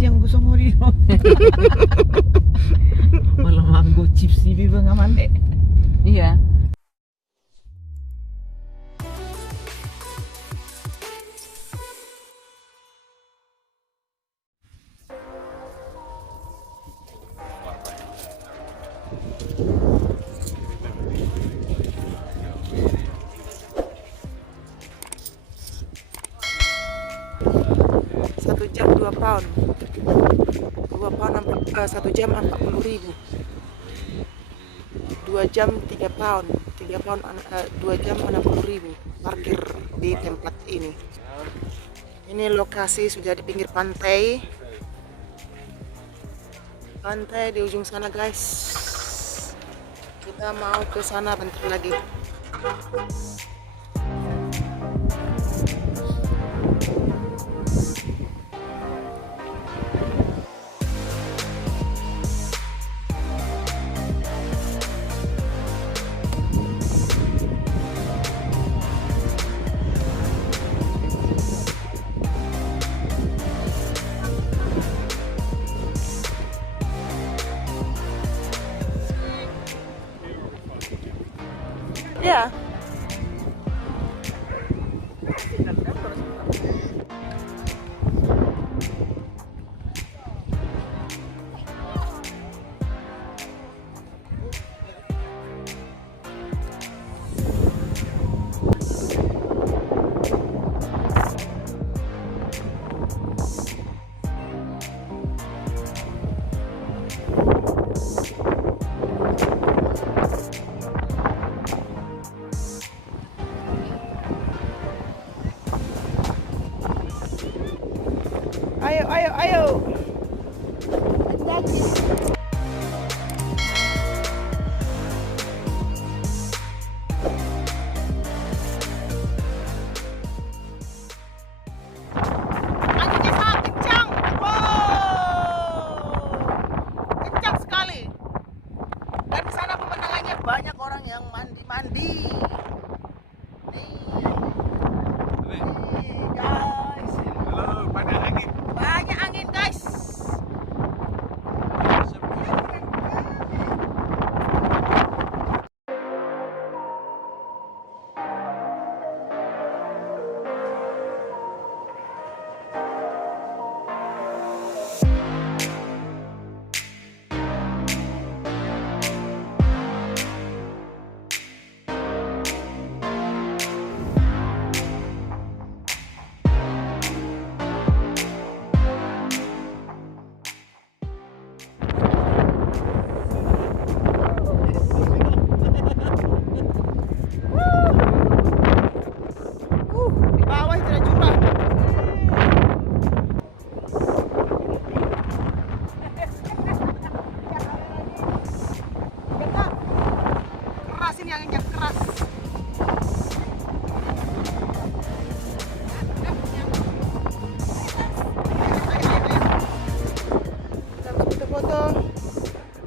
yang busong muri. Malah mango chips ni biba ngaman dek. Iya. £1 1 jam 40.000, 2 jam 3 pound, 2 jam 60.000 parkir di tempat ini. Ini lokasi sudah di pinggir pantai di ujung sana guys. Kita mau ke sana bentar lagi. Ya. Ayo. Anginnya sangat kencang. Wow. Kencang sekali. Dan di sana pemandangannya banyak orang yang mandi-mandi. Nih guys. Halo, Banyak angin guys. Di bawah itu ada jurang. Keras ini anginnya, keras.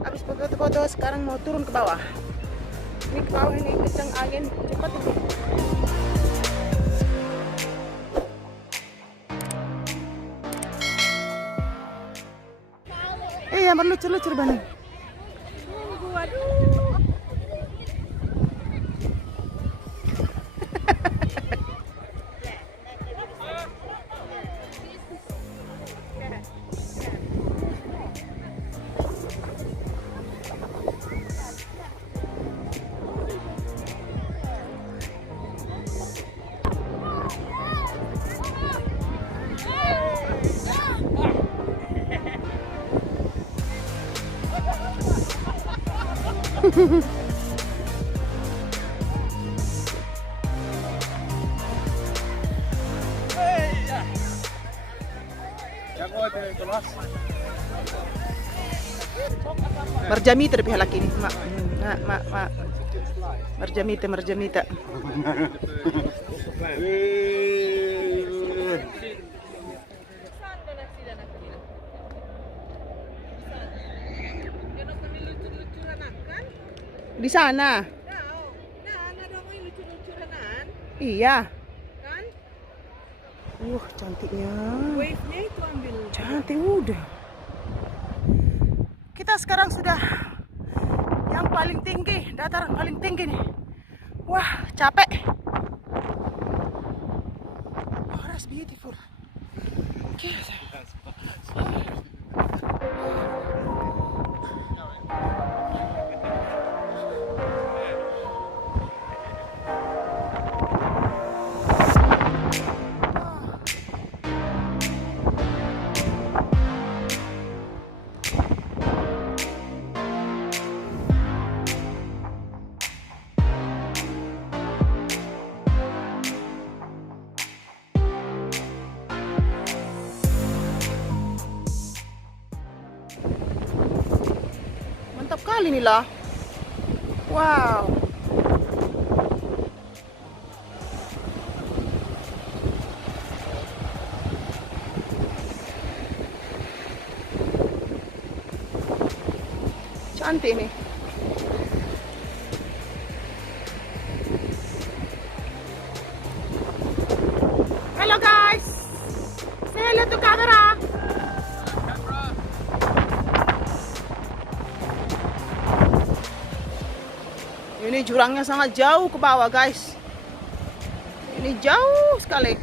Habis foto-foto, sekarang mau turun ke bawah. Ini ke bawah ini kencang angin, cepat ini. Yang berlucur-lucur Bani. Marjamita lebih laki ini, mak. Marjamita. Di sana. Iya. Cantiknya. Wave-nya itu ambil. Cantik udah. Kita sekarang sudah yang paling tinggi, dataran paling tinggi nih. Wah, capek. Horas beautiful. Okay. Mantap kali nih lah. Wow. Cantik nih. Hello guys. Say hello to camera. Ini jurangnya sangat jauh ke bawah guys. Ini jauh sekali.